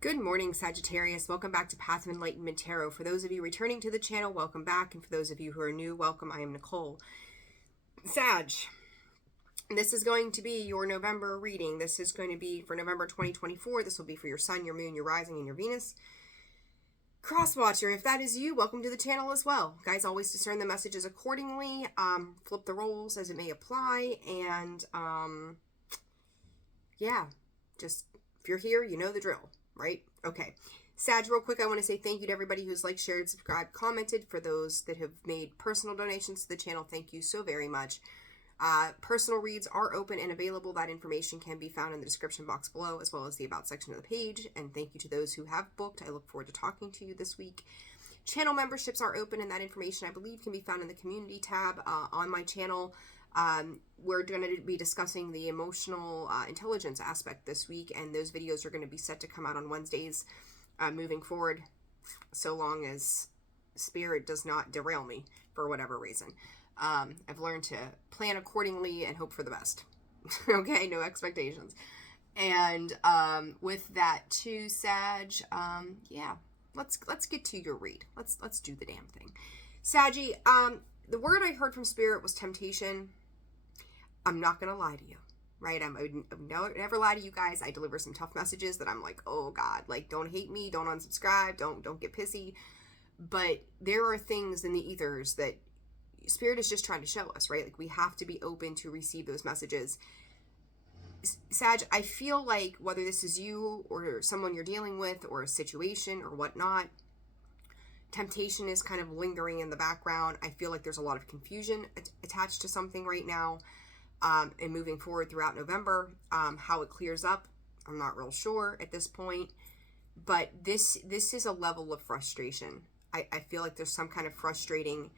Good morning, Sagittarius. Welcome back to Path of Enlightenment Tarot. For those of you returning to the channel, welcome back. And for those of you who are new, welcome. I am Nicole. Sag, this is going to be your November reading. This is going to be for November 2024. This will be for your sun, your moon, your rising, and your Venus. Crosswatcher, if that is you, welcome to the channel as well. Guys, always discern the messages accordingly. Flip the roles as it may apply. And, yeah, just if you're here, you know the drill. Right? Okay. Sag, real quick, I want to say thank you to everybody who's liked, shared, subscribed, commented. For those that have made personal donations to the channel, thank you so very much. Personal reads are open and available. That information can be found in the description box below, as well as the About section of the page. And thank you to those who have booked. I look forward to talking to you this week. Channel memberships are open, and that information, I believe, can be found in the community tab on my channel. We're going to be discussing the emotional intelligence aspect this week, and those videos are going to be set to come out on Wednesdays moving forward, so long as Spirit does not derail me for whatever reason. I've learned to plan accordingly and hope for the best. Okay, no expectations. And with that too, Sag, yeah, let's get to your read. Let's do the damn thing. Saggy, the word I heard from Spirit was temptation. I'm not going to lie to you, right? I would never lie to you guys. I deliver some tough messages that I'm like, oh God, like, don't hate me, don't unsubscribe, don't get pissy. But there are things in the ethers that Spirit is just trying to show us, right? Like, we have to be open to receive those messages. Sag, I feel like whether this is you or someone you're dealing with or a situation or whatnot, temptation is kind of lingering in the background. I feel like there's a lot of confusion attached to something right now. And moving forward throughout November, how it clears up, I'm not real sure at this point. But this is a level of frustration. I feel like there's some kind of frustrating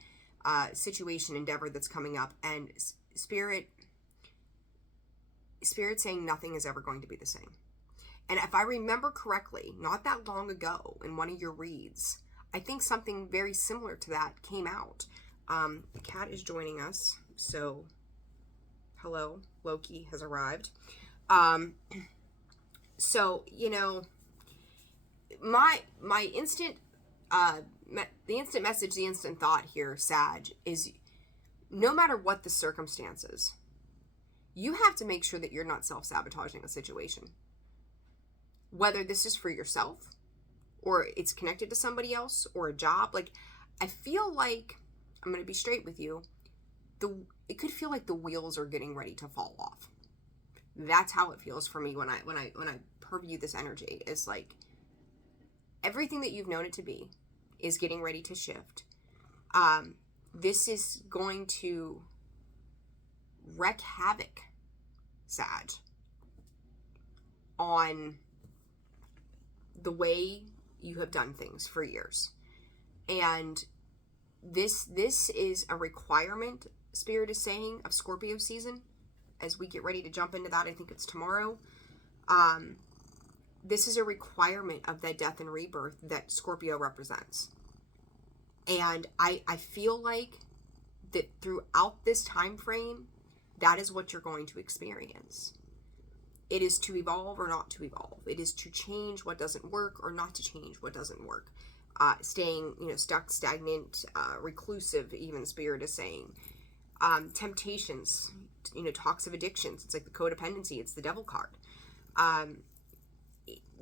situation, endeavor that's coming up. And Spirit saying nothing is ever going to be the same. And if I remember correctly, not that long ago in one of your reads, I think something very similar to that came out. The cat is joining us, so hello, Loki has arrived. So, you know, my instant, the instant message, the instant thought here, Sag, is no matter what the circumstances, you have to make sure that you're not self-sabotaging a situation. Whether this is for yourself, or it's connected to somebody else, or a job. Like, I feel like, I'm going to be straight with you, it could feel like the wheels are getting ready to fall off. That's how it feels for me when I purview this energy. Is like, everything that you've known it to be is getting ready to shift. This is going to wreak havoc, Sag, on the way you have done things for years. And this is a requirement, Spirit is saying, of Scorpio season. As we get ready to jump into that, I think it's tomorrow. This is a requirement of that death and rebirth that Scorpio represents. And I feel like that throughout this time frame, that is what you're going to experience. It is to evolve or not to evolve. It is to change what doesn't work or not to change what doesn't work. Staying, stuck, stagnant, reclusive, even Spirit is saying. Temptations, talks of addictions. It's like the codependency. It's the devil card.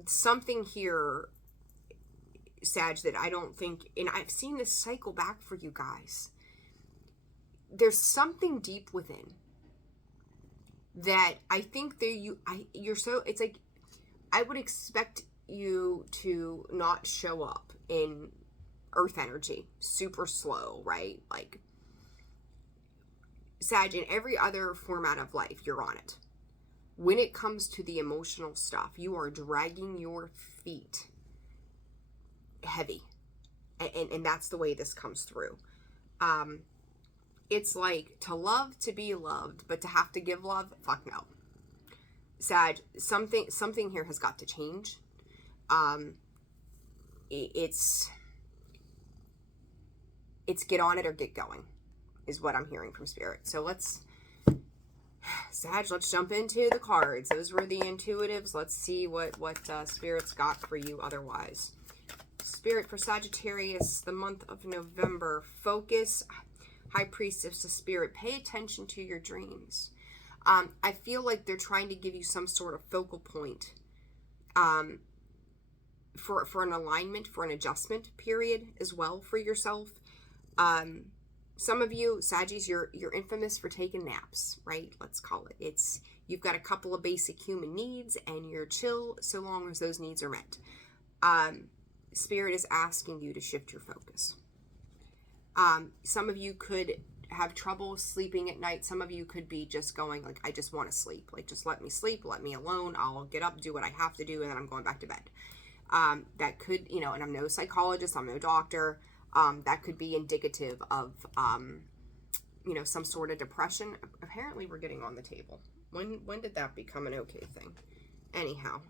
Something here, Sag, that I don't think, and I've seen this cycle back for you guys. There's something deep within that I think that you're so, it's like, I would expect you to not show up in earth energy, super slow, right? Like, Sag, in every other format of life, you're on it. When it comes to the emotional stuff, you are dragging your feet heavy. And that's the way this comes through. It's like, to love to be loved, but to have to give love, fuck no. Sag, something here has got to change. It's get on it or get going, is what I'm hearing from Spirit. So let's Sag, let's jump into the cards. Those were the intuitives. Let's see what Spirit's got for you otherwise. Spirit for Sagittarius, the month of November. Focus, High Priestess of Spirit. Pay attention to your dreams. I feel like they're trying to give you some sort of focal point for an alignment, for an adjustment period as well for yourself. Some of you, Saggies, you're infamous for taking naps, right? Let's call it. You've got a couple of basic human needs and you're chill so long as those needs are met. Spirit is asking you to shift your focus. Some of you could have trouble sleeping at night. Some of you could be just going like, I just want to sleep. Like, just let me sleep, let me alone. I'll get up, do what I have to do, and then I'm going back to bed. That could, and I'm no psychologist, I'm no doctor. That could be indicative of, some sort of depression. Apparently we're getting on the table. When did that become an okay thing? Anyhow,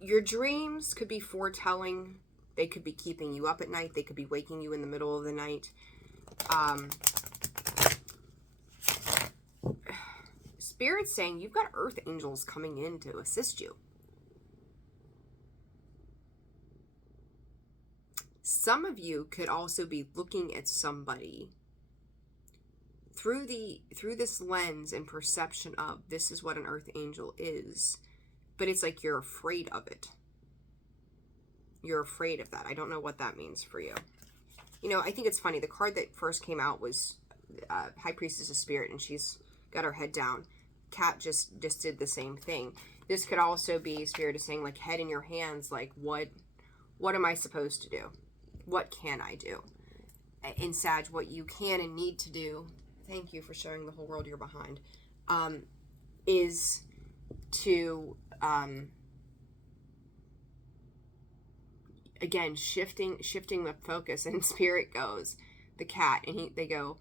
your dreams could be foretelling. They could be keeping you up at night. They could be waking you in the middle of the night. Spirit's saying you've got earth angels coming in to assist you. Some of you could also be looking at somebody through this lens and perception of this is what an earth angel is, but it's like you're afraid of it. You're afraid of that. I don't know what that means for you. I think it's funny. The card that first came out was High Priestess of Spirit, and she's got her head down. Cat just did the same thing. This could also be Spirit is saying, like, head in your hands, like, what am I supposed to do? What can I do? In Sag, what you can and need to do, thank you for showing the whole world you're behind, is to, again, shifting the focus. And Spirit goes, the cat, and they go,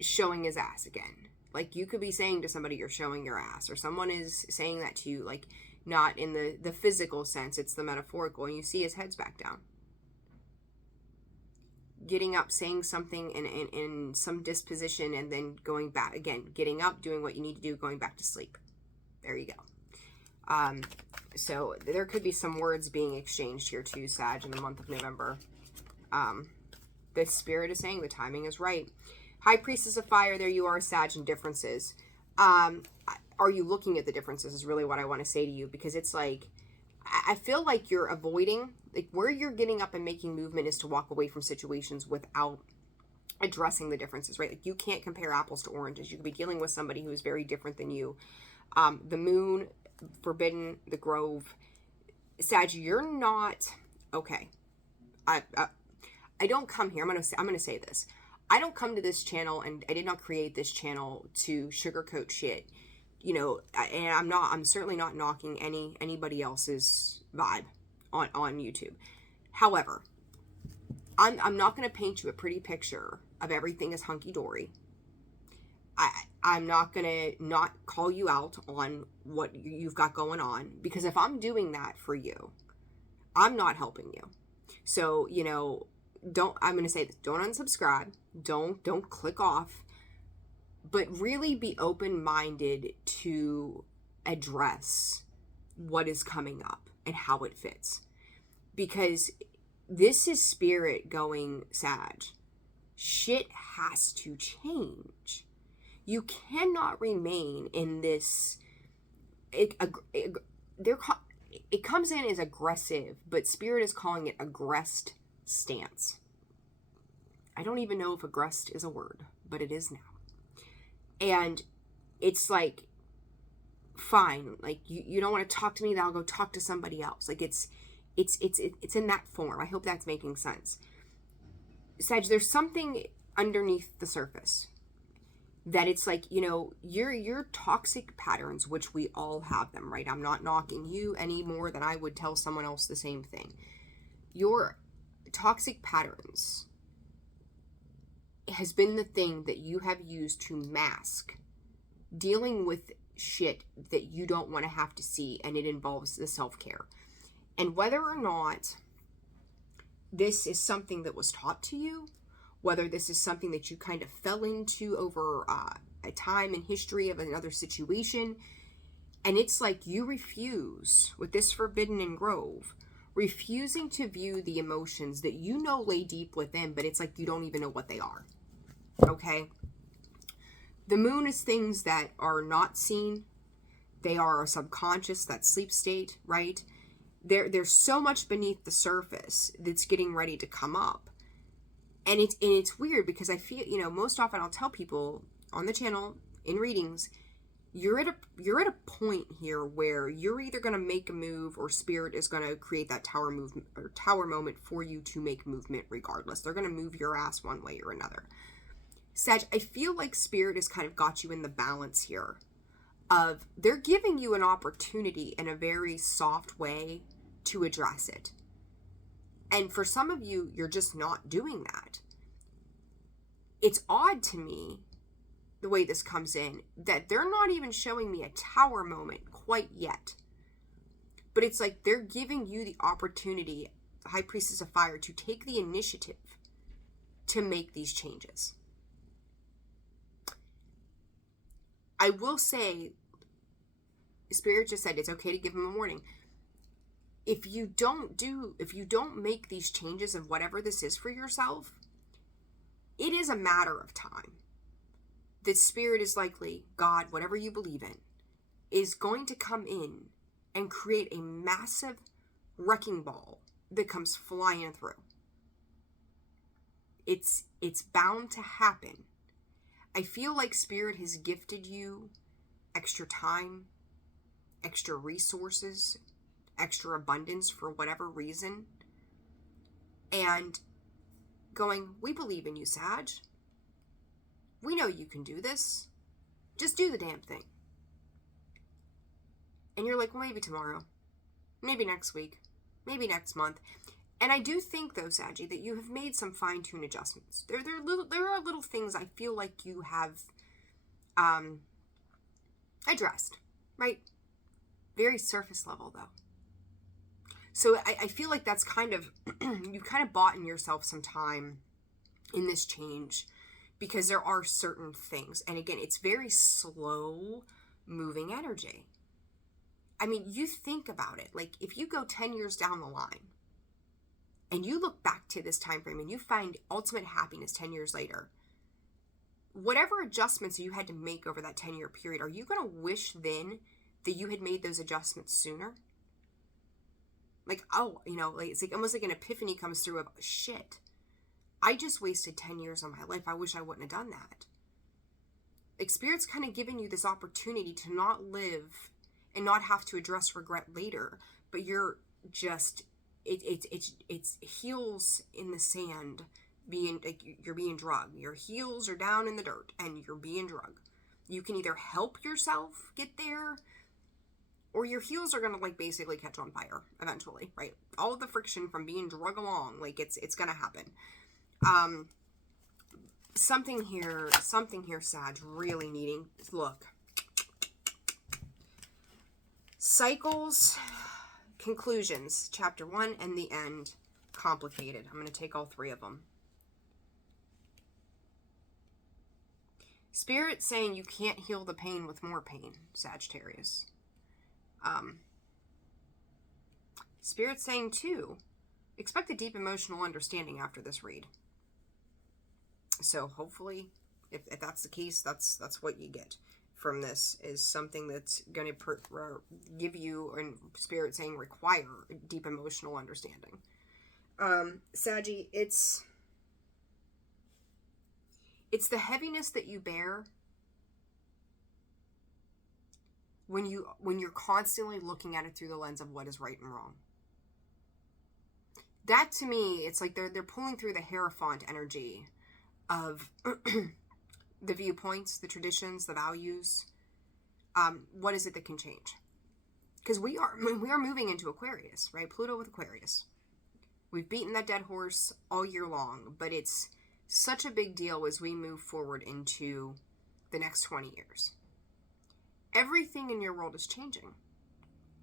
showing his ass again. Like, you could be saying to somebody, you're showing your ass, or someone is saying that to you, like, not in the physical sense, it's the metaphorical, and you see his head's back down. Getting up, saying something in some disposition, and then going back again, getting up, doing what you need to do, going back to sleep. There you go. So there could be some words being exchanged here too, Sag, in the month of November. The Spirit is saying the timing is right. High Priestess of Fire, there you are, Sag, and differences. Are you looking at the differences is really what I want to say to you, because it's like, I feel like you're avoiding, like, where you're getting up and making movement is to walk away from situations without addressing the differences, right? Like, you can't compare apples to oranges. You could be dealing with somebody who is very different than you. The moon, forbidden, the grove. Sag, you're not, okay. I don't come here, I'm gonna say this. I don't come to this channel, and I did not create this channel to sugarcoat shit. And I'm certainly not knocking anybody else's vibe on YouTube. However, I'm not going to paint you a pretty picture of everything is hunky-dory. I'm not going to not call you out on what you've got going on, because if I'm doing that for you, I'm not helping you. So, I'm going to say this, don't unsubscribe, don't click off, but really be open-minded to address what is coming up and how it fits. Because this is Spirit going, Sag, shit has to change. You cannot remain in this, it comes in as aggressive, but Spirit is calling it aggressed stance. I don't even know if aggressed is a word, but it is now. And it's like, fine, like, you don't want to talk to me, then I'll go talk to somebody else. Like, it's in that form. I hope that's making sense. Sag, there's something underneath the surface that it's like, your toxic patterns, which we all have them, right? I'm not knocking you any more than I would tell someone else the same thing. Your toxic patterns has been the thing that you have used to mask dealing with shit that you don't want to have to see, and it involves the self-care. And whether or not this is something that was taught to you, whether this is something that you kind of fell into over a time in history of another situation. And it's like you refuse, with this Forbidden and Grove, refusing to view the emotions that you know lay deep within, but it's like you don't even know what they are. Okay? The moon is things that are not seen. They are a subconscious, that sleep state, right? There's so much beneath the surface that's getting ready to come up. And it's weird because I feel, most often I'll tell people on the channel in readings, you're at a point here where you're either going to make a move or Spirit is going to create that tower movement or tower moment for you to make movement regardless. They're going to move your ass one way or another. Sag, I feel like Spirit has kind of got you in the balance here of they're giving you an opportunity in a very soft way to address it. And for some of you, you're just not doing that. It's odd to me, the way this comes in, that they're not even showing me a tower moment quite yet. But it's like they're giving you the opportunity, the High Priestess of Fire, to take the initiative to make these changes. I will say, Spirit just said it's okay to give them a warning. If you don't make these changes of whatever this is for yourself, it is a matter of time that Spirit is likely, God, whatever you believe in, is going to come in and create a massive wrecking ball that comes flying through. It's bound to happen. I feel like Spirit has gifted you extra time, extra resources, extra abundance for whatever reason, and going, we believe in you, Sag. We know you can do this. Just do the damn thing. And you're like, well, maybe tomorrow, maybe next week, maybe next month. And I do think, though, Saggy, that you have made some fine-tune adjustments. There are little things I feel like you have addressed, right? Very surface level, though. So I feel like that's kind of, you kind of bought in yourself some time in this change because there are certain things. And again, it's very slow moving energy. I mean, you think about it. Like if you go 10 years down the line and you look back to this time frame and you find ultimate happiness 10 years later, whatever adjustments you had to make over that 10-year period, are you going to wish then that you had made those adjustments sooner? Like, it's like almost like an epiphany comes through of, shit, I just wasted 10 years of my life. I wish I wouldn't have done that. Like, Spirit's kind of giving you this opportunity to not live and not have to address regret later, but you're just, it's heels in the sand, being, like, you're being drugged. Your heels are down in the dirt and you're being drugged. You can either help yourself get there, or your heels are going to, like, basically catch on fire eventually, right? All of the friction from being drug along, like, it's going to happen. Something here, Sag, really needing, look. Cycles, conclusions, chapter 1, and the end, complicated. I'm going to take all three of them. Spirit saying you can't heal the pain with more pain, Sagittarius. Spirit saying too, expect a deep emotional understanding after this read. So hopefully, if that's the case, that's what you get from this, is something that's going to give you, and Spirit saying require, a deep emotional understanding. Saggy, it's the heaviness that you bear when you're constantly looking at it through the lens of what is right and wrong. That, to me, it's like they're pulling through the Hierophant energy of the viewpoints, the traditions, the values. What is it that can change? Because we are moving into Aquarius, right? Pluto with Aquarius. We've beaten that dead horse all year long, but it's such a big deal as we move forward into the next 20 years. Everything in your world is changing,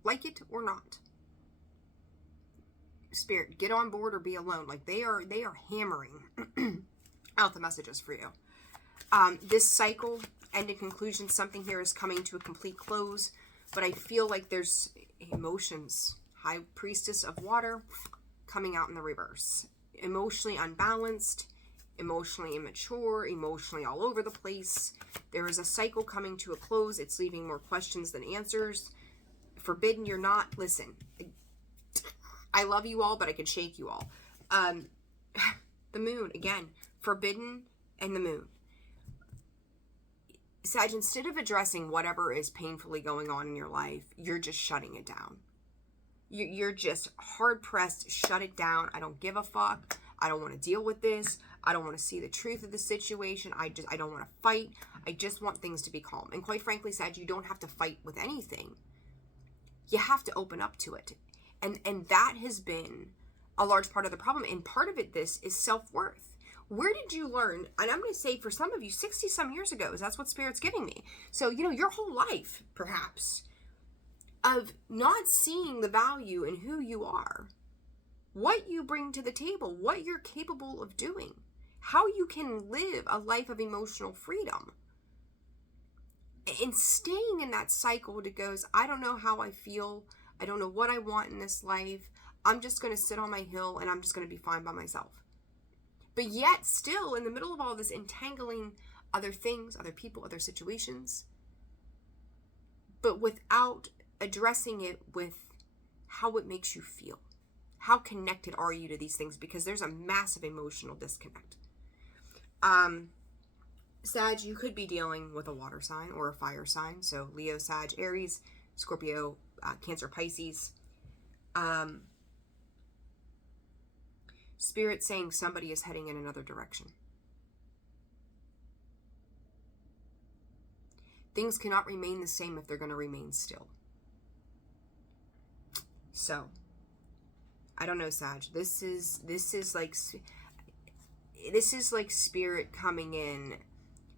like it or not. Spirit, get on board or be alone. Like they are hammering out the messages for you. This cycle, end in conclusion, something here is coming to a complete close, but I feel like there's emotions. High Priestess of Water coming out in the reverse. Emotionally unbalanced, emotionally immature, emotionally all over the place. There is a cycle coming to a close. It's leaving more questions than answers. Forbidden, you're not. Listen, I love you all, but I could shake you all. The moon, again, forbidden and the moon. Sag, instead of addressing whatever is painfully going on in your life, you're just shutting it down. You're just hard-pressed, shut it down. I don't give a fuck. I don't want to deal with this. I don't want to see the truth of the situation. I don't want to fight. I just want things to be calm. And quite frankly, Sag, you don't have to fight with anything. You have to open up to it. And that has been a large part of the problem. And part of it, this is self-worth. Where did you learn? And I'm going to say for some of you, 60 some years ago, is that's what Spirit's giving me. So, your whole life, perhaps, of not seeing the value in who you are, what you bring to the table, what you're capable of doing, how you can live a life of emotional freedom. And staying in that cycle that goes, I don't know how I feel. I don't know what I want in this life. I'm just going to sit on my hill and I'm just going to be fine by myself. But yet still in the middle of all this entangling other things, other people, other situations, but without addressing it with how it makes you feel. How connected are you to these things? Because there's a massive emotional disconnect. Sag, you could be dealing with a water sign or a fire sign. So Leo, Sag, Aries, Scorpio, Cancer, Pisces. Spirit saying somebody is heading in another direction. Things cannot remain the same if they're going to remain still. So, I don't know, Sag. This is like Spirit coming in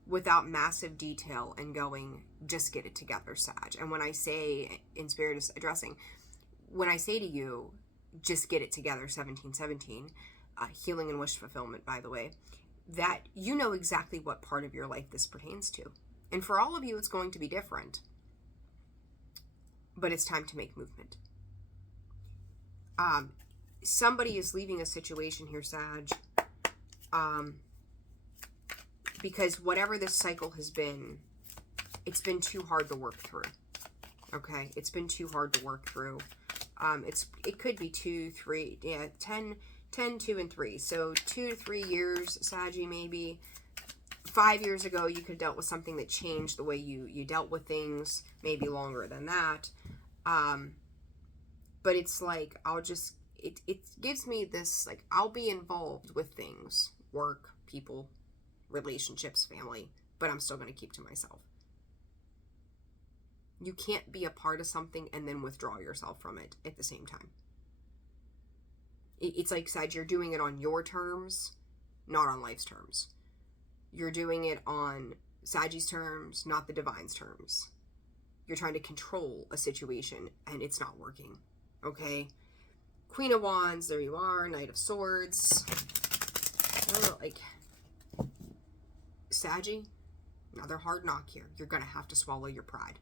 without massive detail and going, just get it together, Sag. And when I say, in Spirit is addressing, when I say to you, just get it together, 1717, healing and wish fulfillment, by the way, that you know exactly what part of your life this pertains to. And for all of you, it's going to be different. But it's time to make movement. Somebody is leaving a situation here, Sag, because whatever this cycle has been, it's been too hard to work through. Okay? It's been too hard to work through. It could be 2, 3, 10, 2, and 3. So 2 to 3 years, Saggy, maybe. 5 years ago, you could have dealt with something that changed the way you dealt with things. Maybe longer than that. But it's like, it gives me this, like, I'll be involved with things. Work, people, relationships, family. But I'm still going to keep to myself. You can't be a part of something and then withdraw yourself from it at the same time. It's like, Sag, you're doing it on your terms, not on life's terms. You're doing it on Saggy's terms, not the divine's terms. You're trying to control a situation and it's not working. Okay? Queen of Wands, there you are. Knight of Swords. Oh, like, Saggy, another hard knock here. You're going to have to swallow your pride.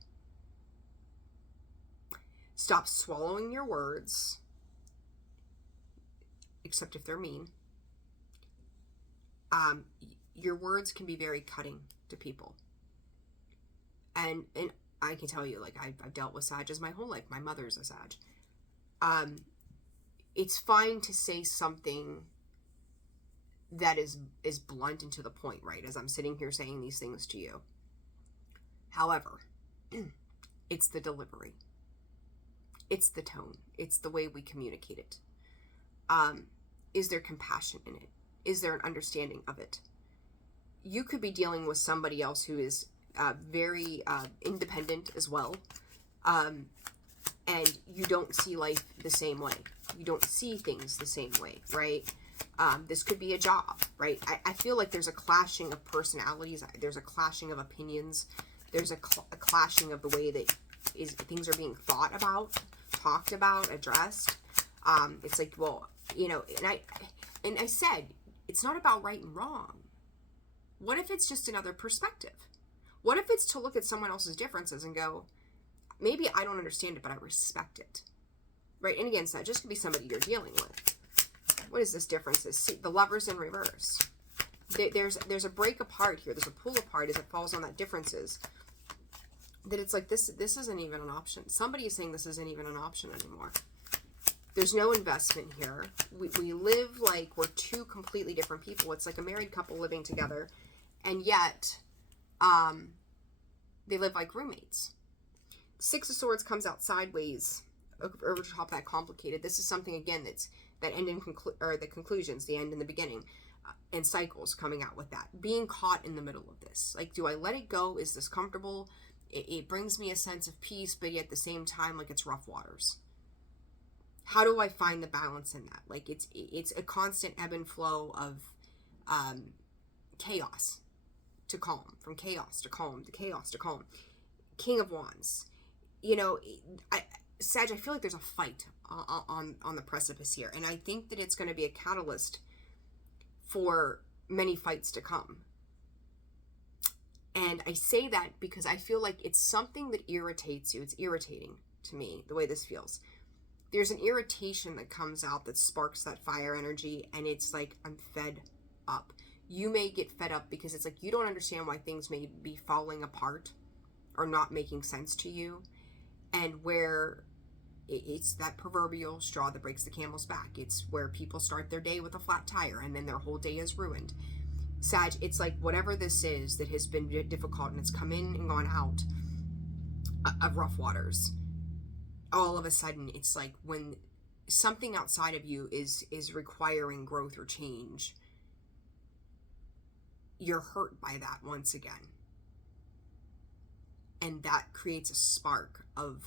Stop swallowing your words, except if they're mean. Your words can be very cutting to people. And I can tell you, like, I've dealt with Sages my whole life. My mother's a Sag. It's fine to say something that is blunt and to the point, right? As I'm sitting here saying these things to you. However, it's the delivery. It's the tone. It's the way we communicate it. Is there compassion in it? Is there an understanding of it? You could be dealing with somebody else who is very independent as well. And you don't see life the same way. You don't see things the same way, right? This could be a job, right? I feel like there's a clashing of personalities. There's a clashing of opinions. There's a clashing of the way that things are being thought about, talked about, addressed. It's like, well, and I said, it's not about right and wrong. What if it's just another perspective? What if it's to look at someone else's differences and go, maybe I don't understand it, but I respect it, right? And again, so that just could be somebody you're dealing with. What is this difference? See, the Lovers in reverse. There's a break apart here. There's a pull apart as it falls on that differences. That it's like, this isn't even an option. Somebody is saying this isn't even an option anymore. There's no investment here. We live like we're two completely different people. It's like a married couple living together, and yet they live like roommates. Six of Swords comes out sideways over top that complicated. This is something, again, that end in the conclusions, the end and the beginning, and cycles coming out with that. Being caught in the middle of this. Like, do I let it go? Is this comfortable? It brings me a sense of peace, but yet at the same time, like, it's rough waters. How do I find the balance in that? Like, it's a constant ebb and flow of chaos to calm, from chaos to calm, to chaos to calm. King of Wands. You know, Sag, I feel like there's a fight on the precipice here, and I think that it's going to be a catalyst for many fights to come. And I say that because I feel like it's something that irritates you. It's irritating to me, the way this feels. There's an irritation that comes out that sparks that fire energy, and it's like, I'm fed up. You may get fed up because it's like you don't understand why things may be falling apart or not making sense to you, and where it's that proverbial straw that breaks the camel's back. It's where people start their day with a flat tire and then their whole day is ruined. Sag, it's like whatever this is that has been difficult and it's come in and gone out of rough waters, all of a sudden it's like when something outside of you is requiring growth or change, you're hurt by that once again. And that creates a spark of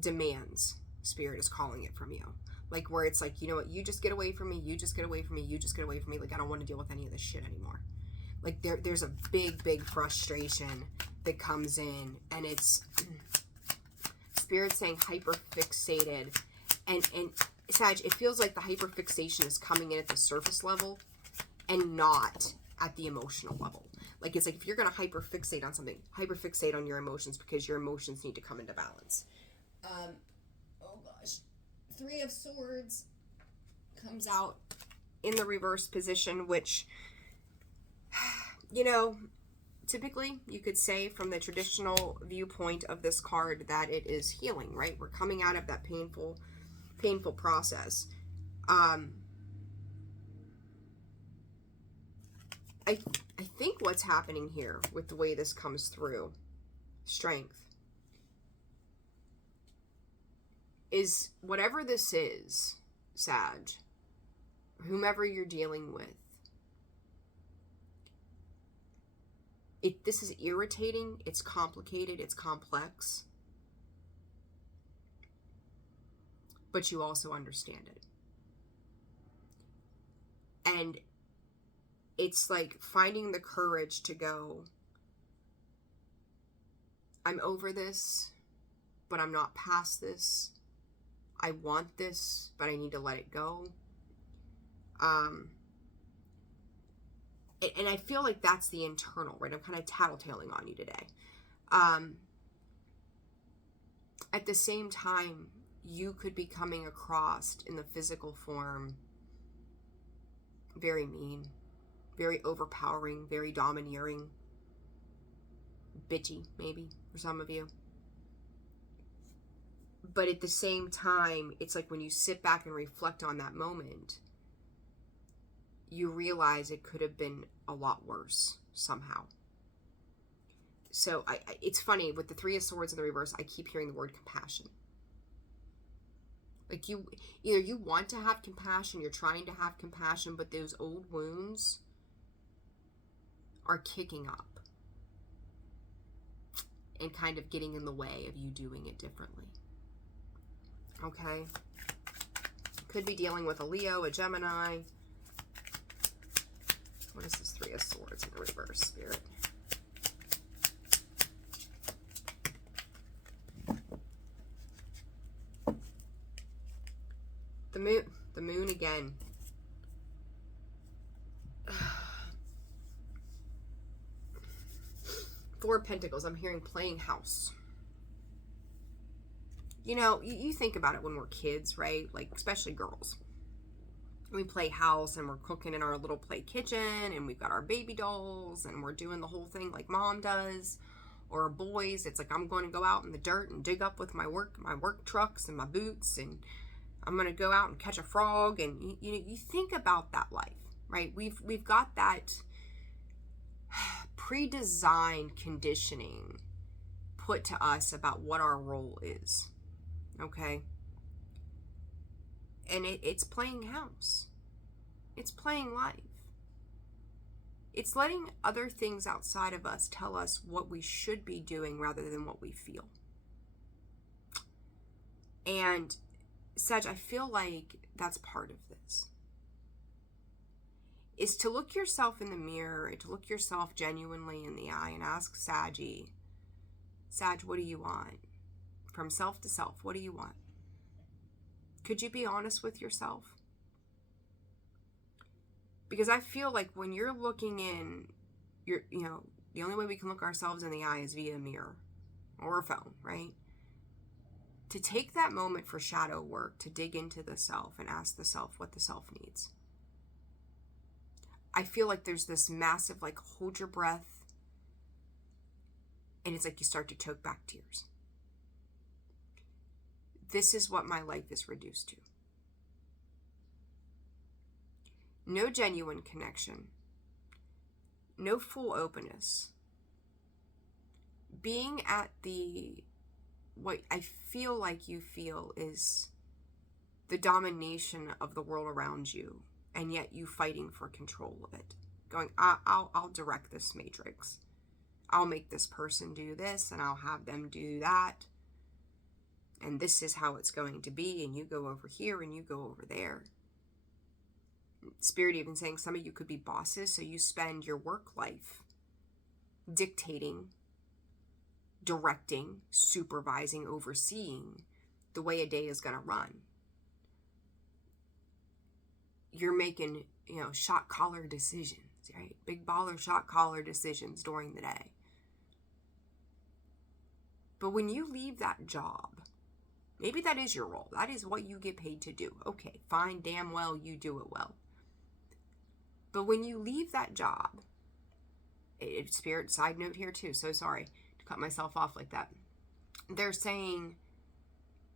demands. Spirit is calling it from you. Like, where it's like, you know what, you just get away from me, you just get away from me, you just get away from me. Like, I don't want to deal with any of this shit anymore. Like, there's a big frustration that comes in, and it's Spirit saying hyper fixated. And Sag, it feels like the hyper fixation is coming in at the surface level and not at the emotional level. Like, it's like, if you're going to hyper fixate on something, hyper fixate on your emotions, because your emotions need to come into balance. Oh gosh. Three of Swords comes out in the reverse position, which, you know, typically you could say from the traditional viewpoint of this card that it is healing, right? We're coming out of that painful process. I think what's happening here with the way this comes through, strength, is whatever this is, Sag, whomever you're dealing with, this is irritating, it's complicated, it's complex, but you also understand it. And it's like finding the courage to go, I'm over this, but I'm not past this. I want this, but I need to let it go. And I feel like that's the internal, right? I'm kind of tattletaling on you today. At the same time, you could be coming across in the physical form very mean, very overpowering, very domineering, bitchy, maybe, for some of you. But at the same time, it's like when you sit back and reflect on that moment, you realize it could have been a lot worse somehow. So it's funny, with the Three of Swords in the reverse, I keep hearing the word compassion. Like, either you want to have compassion, you're trying to have compassion, but those old wounds are kicking up and kind of getting in the way of you doing it differently. Okay? Could be dealing with a Leo, a Gemini. What is this Three of Swords in the reverse, Spirit? The moon again. Four of Pentacles, I'm hearing playing house. You know, you think about it when we're kids, right? Like, especially girls. We play house and we're cooking in our little play kitchen and we've got our baby dolls and we're doing the whole thing like mom does. Or boys, it's like, I'm going to go out in the dirt and dig up with my work trucks and my boots, and I'm going to go out and catch a frog. And you think about that life, right? We've got that pre-designed conditioning put to us about what our role is. Okay? And it's playing house. It's playing life. It's letting other things outside of us tell us what we should be doing rather than what we feel. And Sag, I feel like that's part of this. Is to look yourself in the mirror, to look yourself genuinely in the eye and ask Saggy, Sag, what do you want? From self to self, what do you want? Could you be honest with yourself? Because I feel like when you're looking in, the only way we can look ourselves in the eye is via a mirror or a phone, right? To take that moment for shadow work, to dig into the self and ask the self what the self needs. I feel like there's this massive, like, hold your breath, and it's like you start to choke back tears. This is what my life is reduced to. No genuine connection. No full openness. Being at what I feel like you feel is the domination of the world around you, and yet you fighting for control of it. Going, I'll direct this matrix. I'll make this person do this, and I'll have them do that. And this is how it's going to be, and you go over here, and you go over there. Spirit even saying some of you could be bosses, so you spend your work life dictating, directing, supervising, overseeing the way a day is going to run. You're making, shot collar decisions, right? Big baller shot collar decisions during the day. But when you leave that job, maybe that is your role. That is what you get paid to do. Okay, fine, damn well, you do it well. But when you leave that job, Spirit, side note here too, so sorry to cut myself off like that. They're saying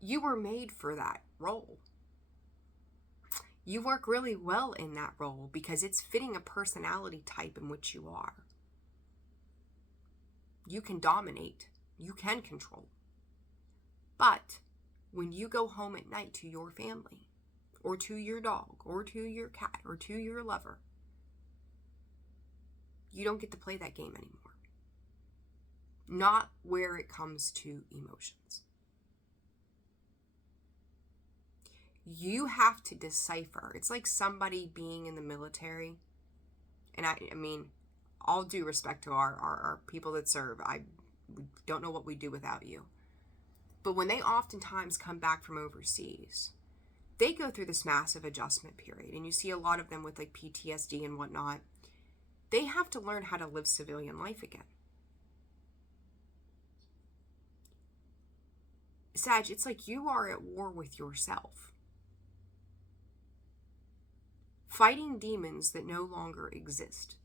you were made for that role. You work really well in that role because it's fitting a personality type in which you are. You can dominate. You can control. But when you go home at night to your family, or to your dog, or to your cat, or to your lover, you don't get to play that game anymore. Not where it comes to emotions. You have to decipher. It's like somebody being in the military. And I mean, all due respect to our people that serve, we don't know what we'd do without you. But when they oftentimes come back from overseas, they go through this massive adjustment period. And you see a lot of them with like PTSD and whatnot. They have to learn how to live civilian life again. Sag, it's like you are at war with yourself. Fighting demons that no longer exist.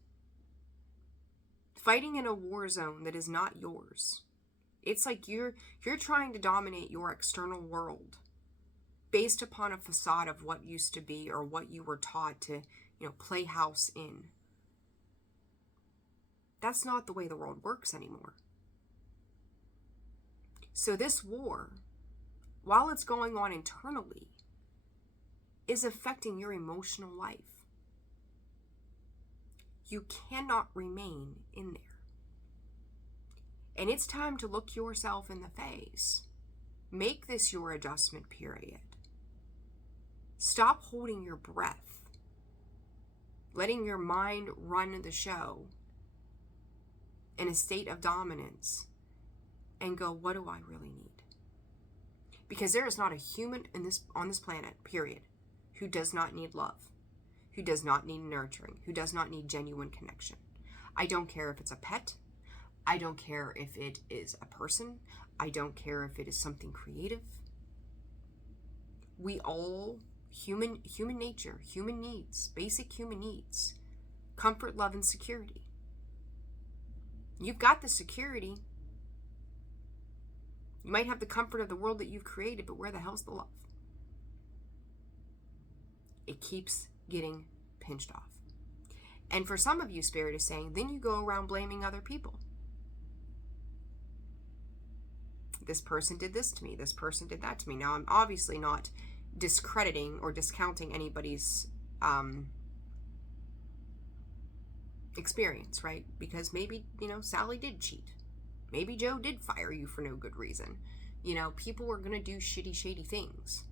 Fighting in a war zone that is not yours. It's like you're trying to dominate your external world based upon a facade of what used to be or what you were taught to, play house in. That's not the way the world works anymore. So this war, while it's going on internally, is affecting your emotional life. You cannot remain in there. And it's time to look yourself in the face. Make this your adjustment period. Stop holding your breath, letting your mind run the show in a state of dominance, and go, what do I really need? Because there is not a human on this planet, period, who does not need love, who does not need nurturing, who does not need genuine connection. I don't care if it's a pet. I don't care if it is a person. I don't care if it is something creative. We all, human nature, human needs, basic human needs, comfort, love, and security. You've got the security. You might have the comfort of the world that you've created, but where the hell's the love? It keeps getting pinched off. And for some of you, Spirit is saying, then you go around blaming other people. This person did this to me. This person did that to me. Now, I'm obviously not discrediting or discounting anybody's experience, right? Because maybe, Sally did cheat. Maybe Joe did fire you for no good reason. People are going to do shitty, shady things.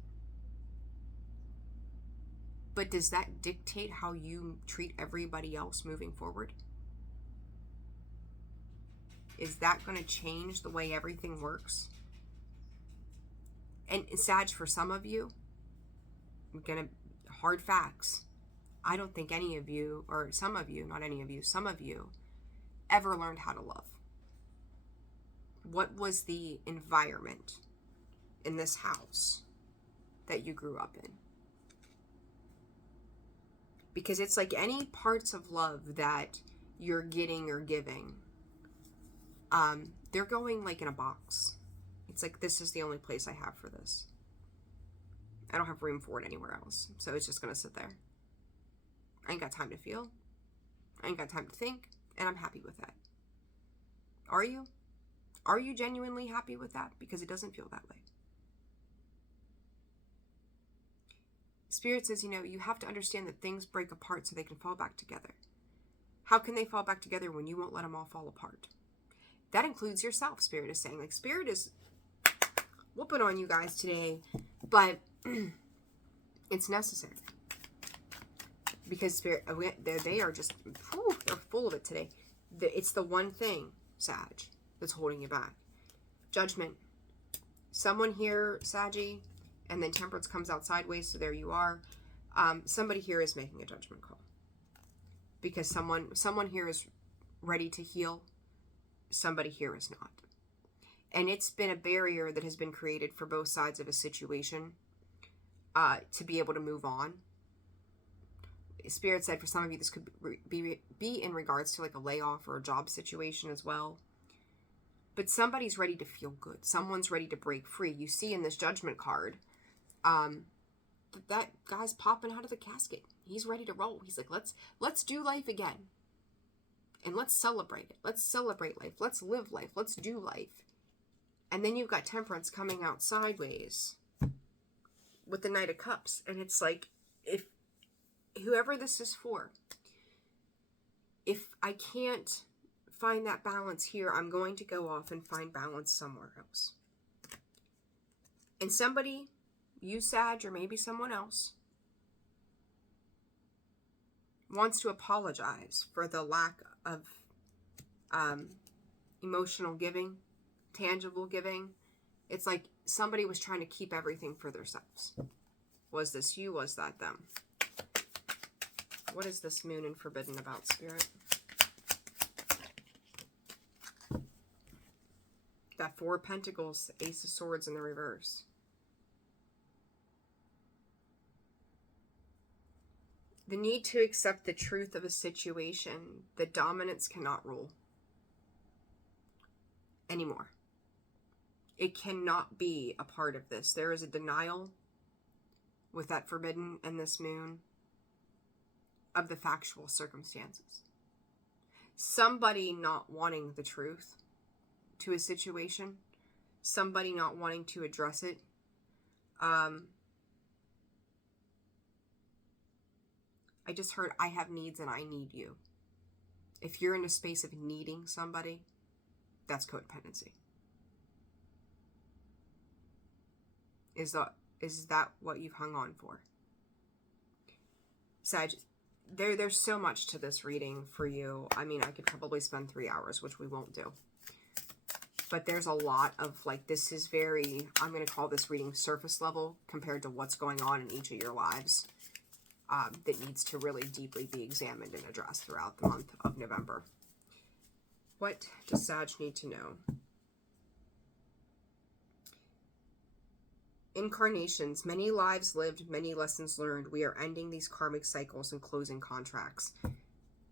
But does that dictate how you treat everybody else moving forward? Is that going to change the way everything works? And Sag, for some of you, hard facts. I don't think any of you, or some of you, not any of you, some of you, ever learned how to love. What was the environment in this house that you grew up in? Because it's like any parts of love that you're getting or giving, they're going like in a box. It's like, this is the only place I have for this. I don't have room for it anywhere else. So it's just going to sit there. I ain't got time to feel. I ain't got time to think. And I'm happy with that. Are you? Are you genuinely happy with that? Because it doesn't feel that way. Spirit says, you have to understand that things break apart so they can fall back together. How can they fall back together when you won't let them all fall apart? That includes yourself, Spirit is saying. Like, Spirit is whooping on you guys today, but it's necessary. Because Spirit, they are just, they're full of it today. It's the one thing, Sag, that's holding you back. Judgment. Someone here, Saggy, and then Temperance comes out sideways, so there you are. Somebody here is making a judgment call. Because someone here is ready to heal. Somebody here is not. And it's been a barrier that has been created for both sides of a situation to be able to move on. Spirit said for some of you this could be in regards to like a layoff or a job situation as well. But somebody's ready to feel good. Someone's ready to break free. You see in this judgment card, that guy's popping out of the casket. He's ready to roll. He's like, let's do life again. And let's celebrate it. Let's celebrate life. Let's live life. Let's do life. And then you've got Temperance coming out sideways with the Knight of Cups. And it's like, if whoever this is for, if I can't find that balance here, I'm going to go off and find balance somewhere else. And somebody, you Sag, or maybe someone else, wants to apologize for the lack of emotional giving, tangible giving. It's like somebody was trying to keep everything for themselves. Was this you? Was that them? What is this Moon in Forbidden about, Spirit? That Four of Pentacles, Ace of Swords in the reverse. The need to accept the truth of a situation that dominance cannot rule anymore. It cannot be a part of this. There is a denial with that Forbidden and this Moon of the factual circumstances. Somebody not wanting the truth to a situation. Somebody not wanting to address it. I just heard, I have needs and I need you. If you're in a space of needing somebody, that's codependency. Is that what you've hung on for? Sag, there's so much to this reading for you. I mean, I could probably spend 3 hours, which we won't do. But there's a lot of, like, this is very, I'm going to call this reading surface level compared to what's going on in each of your lives. That needs to really deeply be examined and addressed throughout the month of November. What does Sag need to know? Incarnations, many lives lived, many lessons learned. We are ending these karmic cycles and closing contracts.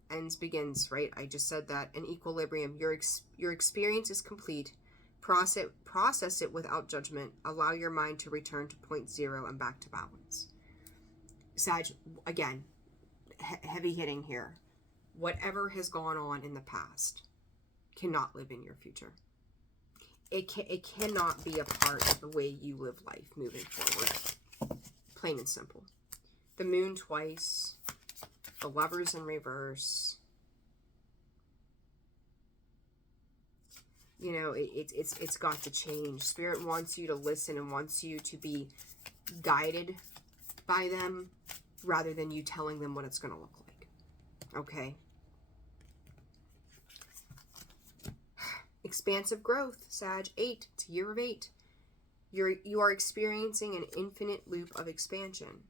Ends begins, right? I just said that. An equilibrium. Your experience is complete. Process it without judgment. Allow your mind to return to point zero and back to balance. Sag, again, heavy hitting here. Whatever has gone on in the past cannot live in your future. It cannot be a part of the way you live life moving forward. Plain and simple. The moon twice. The Lovers in reverse. You know, it's got to change. Spirit wants you to listen and wants you to be guided by them rather than you telling them what it's going to look like. Okay? Expansive growth, Sag 8. It's a year of 8. You are experiencing an infinite loop of expansion.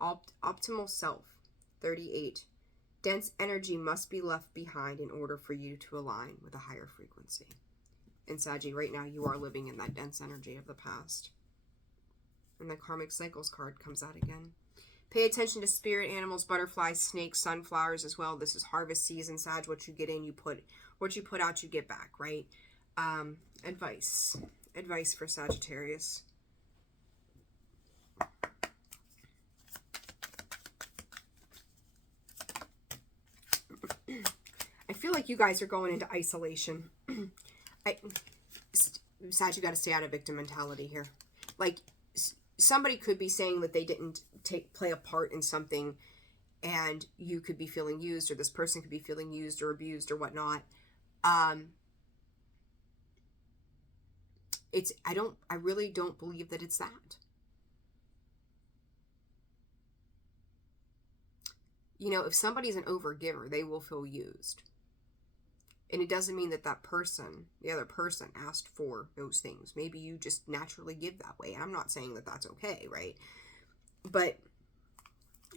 Optimal self, 38. Dense energy must be left behind in order for you to align with a higher frequency. And Saggy, right now you are living in that dense energy of the past. And the Karmic Cycles card comes out again. Pay attention to spirit animals, butterflies, snakes, sunflowers as well. This is harvest season, Sag. What you get in, you put. What you put out, you get back, right? Advice for Sagittarius. I feel like you guys are going into isolation. Sag, you got to stay out of victim mentality here. Like, somebody could be saying that they didn't play a part in something, and you could be feeling used, or this person could be feeling used or abused or whatnot. I really don't believe that it's that. You know, if somebody's an overgiver, they will feel used. And it doesn't mean that the other person asked for those things. Maybe you just naturally give that way. I'm not saying that that's okay, right? But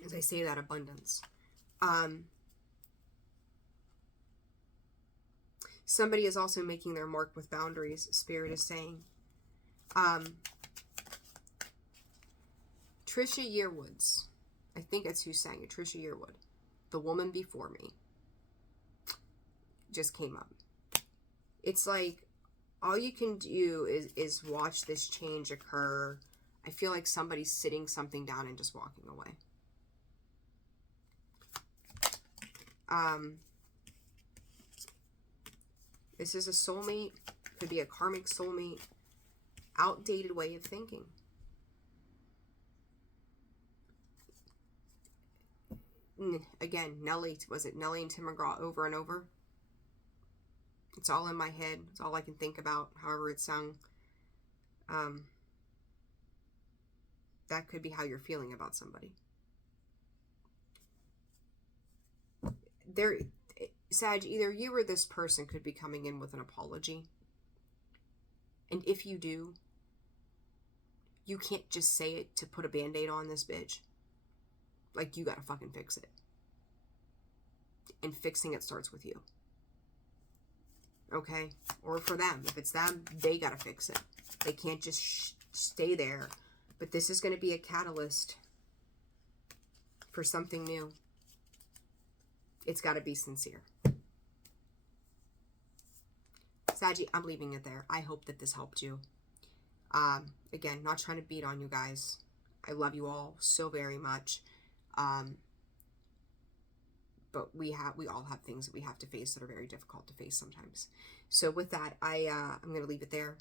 as I say, that abundance. Somebody is also making their mark with boundaries, Spirit is saying. Trisha Yearwood's. I think that's who sang it. Trisha Yearwood. The Woman Before Me. Just came up. It's like all you can do is watch this change occur. I feel like somebody's sitting something down and just walking away. This is a soulmate. Could be a karmic soulmate. Outdated way of thinking. Again, Nelly. Was it Nelly and Tim McGraw over and over? It's all in my head. It's all I can think about, however it's sung. That could be how you're feeling about somebody. Sag, either you or this person could be coming in with an apology. And if you do, you can't just say it to put a band-aid on this bitch. Like, you gotta fucking fix it. And fixing it starts with you. Okay? Or for them. If it's them, they gotta fix it. They can't just stay there. But this is going to be a catalyst for something new. It's got to be sincere. Saggy, I'm leaving it there. I hope that this helped you. Again, not trying to beat on you guys. I love you all so very much. But we all have things that we have to face that are very difficult to face sometimes. So with that, I'm going to leave it there.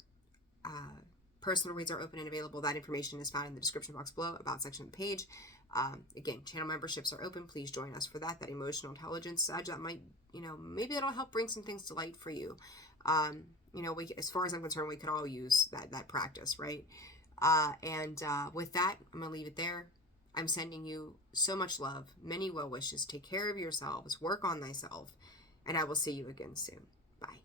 Personal reads are open and available. That information is found in the description box below, about section of the page. Again, channel memberships are open. Please join us for that. That emotional intelligence, that might, maybe that'll help bring some things to light for you. As far as I'm concerned, we could all use that practice, right? With that, I'm going to leave it there. I'm sending you so much love, many well wishes. Take care of yourselves, work on thyself, and I will see you again soon. Bye.